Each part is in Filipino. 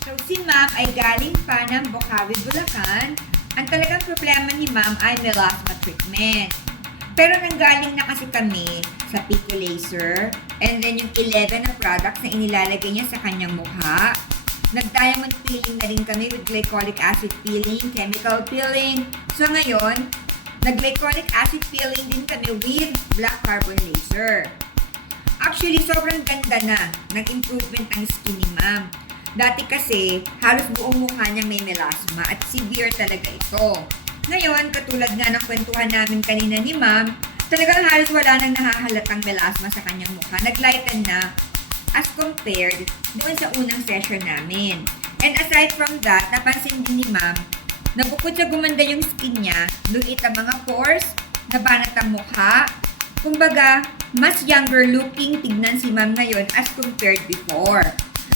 So, si Ma'am ay galing pa ng Bocaue, Bulacan. Ang talagang problema ni Ma'am ay melasma treatment. Pero nanggaling na kasi kami sa Pico Laser and then yung 11 na products na inilalagay niya sa kanyang mukha. Nag-diamond peeling na rin kami with glycolic acid peeling, chemical peeling. So ngayon, nag-glycolic acid peeling din kami with black carbon laser. Actually, sobrang ganda na ng improvement ng skin ni Ma'am. Dati kasi, halos buong mukha niya may melasma at severe talaga ito. Ngayon, katulad nga ng kwentuhan namin kanina ni Ma'am, talagang halos wala nang nahahalatang melasma sa kanyang mukha. Naglighten na as compared doon sa unang session namin. And aside from that, napansin din ni Ma'am na bukod sa gumanda yung skin niya, lulit ang mga pores, nabanat ang mukha. Kumbaga, mas younger looking tignan si Ma'am ngayon as compared before.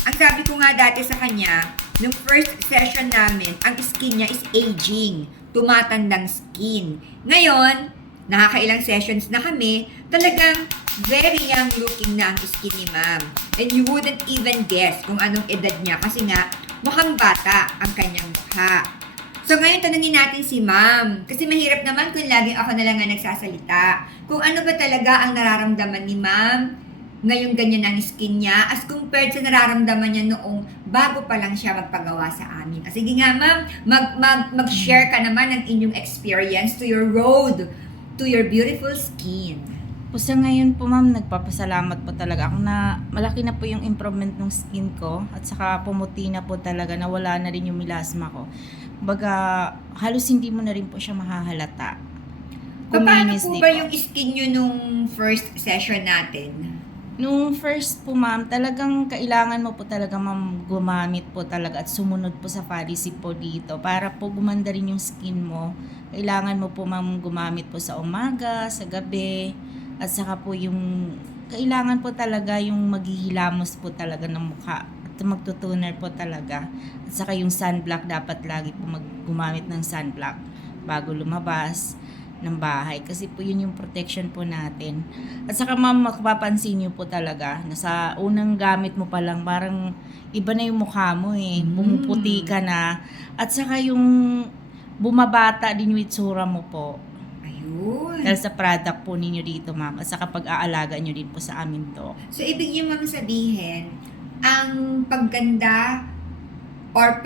Ang sabi ko nga dati sa kanya, nung first session namin, ang skin niya is aging, tumatandang skin. Ngayon, nakakailang sessions na kami, talagang very young looking na ang skin ni Ma'am. And you wouldn't even guess kung anong edad niya kasi nga mukhang bata ang kanyang mukha. So ngayon tanungin natin si Ma'am kasi mahirap naman kung laging ako na lang ang nagsasalita. Kung ano ba talaga ang nararamdaman ni Ma'am ngayong ganyan ang skin niya as compared sa nararamdaman niya noong bago pa lang siya magpagawa sa amin. Sige nga Ma'am, mag-share ka naman ng inyong experience to your road to your beautiful skin. Po sa ngayon po ma'am, nagpapasalamat po talaga ako na malaki na po yung improvement ng skin ko at saka pumuti na po talaga, nawala na rin yung melasma ko. Baga, halos hindi mo na rin po siya mahahalata. Paano Kuminis po din ba po. yung skin nyo nung first session natin? Nung first po ma'am, talagang kailangan mo po talaga ma'am gumamit po talaga at sumunod po sa policy po dito para po gumanda rin yung skin mo. Kailangan mo po ma'am gumamit po sa umaga, sa gabi, at saka po yung kailangan po talaga yung maghihilamos po talaga ng mukha at magtutuner po talaga. At saka yung sunblock, dapat lagi po gumamit ng sunblock bago lumabas ng bahay kasi po yun yung protection po natin. At saka ma'am, mapapansin nyo po talaga na sa unang gamit mo pa lang parang iba na yung mukha mo pumuputi ka na at saka yung bumabata din yung itsura mo po Ayun. dahil sa product po ninyo dito ma'am at saka pag-aalaga nyo din po sa amin to. So, ibig niyo Ma'am sabihin, ang pagganda or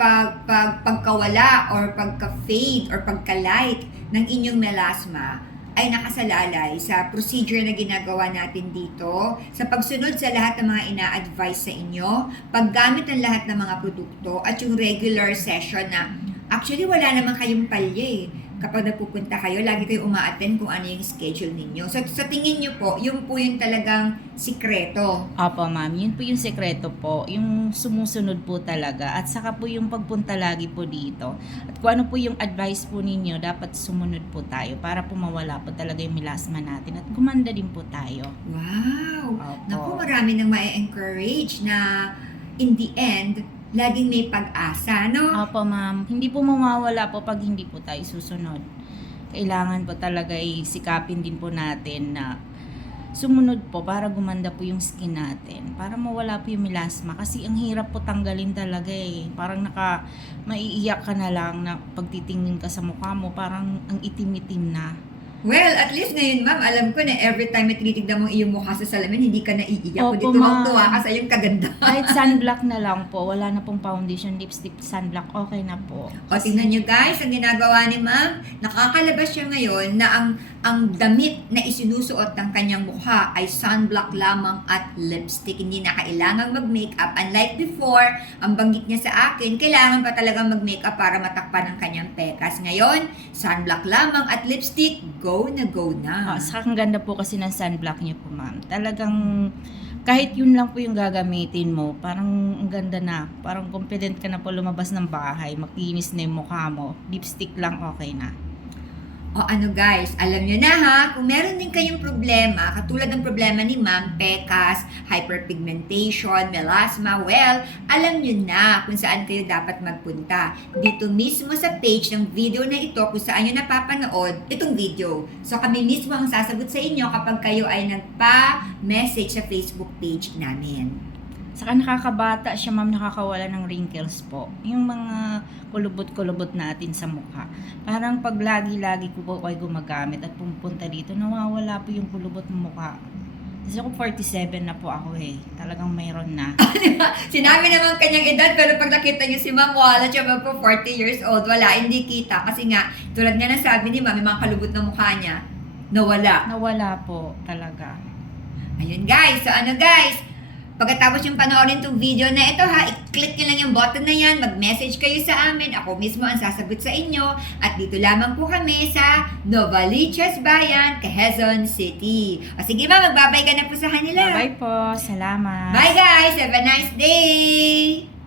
pagkawala or pagka-fade or pagka-light ng inyong melasma ay nakasalalay sa procedure na ginagawa natin dito, sa pagsunod sa lahat ng mga ina-advise sa inyo, paggamit ng lahat ng mga produkto at yung regular session na actually wala naman kayong palye kapag nagpupunta kayo, lagi kayo uma-attend kung ano yung schedule ninyo. So, sa tingin nyo po, yung po yung talagang sikreto. Opo ma'am, yun po yung sekreto po, yung sumusunod po talaga at saka po yung pagpunta lagi po dito. At kung ano po yung advice po ninyo, dapat sumunod po tayo para po mawala po talaga yung melasma natin at gumanda din po tayo. Wow! Opo. Naku, marami nang ma-encourage na in the end, laging may pag-asa, no? Opo ma'am, hindi po mawawala po pag hindi po tayo susunod. Kailangan po talaga sikapin din po natin na sumunod po para gumanda po yung skin natin. Para mawala po yung melasma. Kasi ang hirap po tanggalin talaga Parang maiiyak ka na lang na pagtitingin ka sa mukha mo, parang ang itim-itim na. Well, at least ngayon, Ma'am, alam ko na every time na tinitignan mo iyong mukha sa salamin, hindi ka naiiyak. Opo, Kundi tuwang-tuwa Ma'am. ka sa iyong kagandahan. Kahit sunblock na lang po, wala na pong foundation, lipstick, sunblock, okay na po. O, tingnan nyo guys, ang ginagawa ni Ma'am, nakakalabas siya ngayon na ang damit na isinusuot ng kanyang mukha ay sunblock lamang at lipstick. Hindi na kailangang mag-makeup. Unlike before, ang banggit niya sa akin, kailangan pa talagang mag-makeup para matakpan ang kanyang pekas. Ngayon, sunblock lamang at lipstick, go na go na. Saka ang ganda po kasi ng sunblock niyo po ma'am. Talagang kahit yun lang po yung gagamitin mo, parang ang ganda na. Parang confident ka na po lumabas ng bahay, makinis na yung mukha mo. Lipstick lang okay na. O ano guys, alam nyo na ha, kung meron din kayong problema, katulad ng problema ni Ma'am, pekas, hyperpigmentation, melasma, well, alam nyo na kung saan kayo dapat magpunta. Dito mismo sa page ng video na ito, kung saan nyo napapanood itong video. So kami mismo ang sasagot sa inyo kapag kayo ay nagpa-message sa Facebook page namin. Saka nakakabata siya, ma'am, nakakawala ng wrinkles po. Yung mga kulubot-kulubot natin sa mukha. Parang pag lagi-lagi ko po kayo gumagamit at pumunta dito, nawawala po yung kulubot ng mukha. Kasi ako 47 na po ako eh. Talagang mayroon na. Sinabi naman kanyang edad, pero pag nakita niyo si Ma'am, wala siya po 40 years old. Wala, hindi kita. Kasi nga, tulad nga ng sabi ni Ma'am, may mga kalubot na mukha niya, nawala. Nawala po talaga. Ayun guys, so ano guys, pagkatapos yung panoorin tong video na ito ha, i-click nyo lang yung button na yan, mag-message kayo sa amin, ako mismo ang sasagot sa inyo, at dito lamang po kami sa Novaliches Bayan, Quezon City. O sige ma, magbabay ka na po sa kanila. Bye po. Salamat. Bye guys, have a nice day!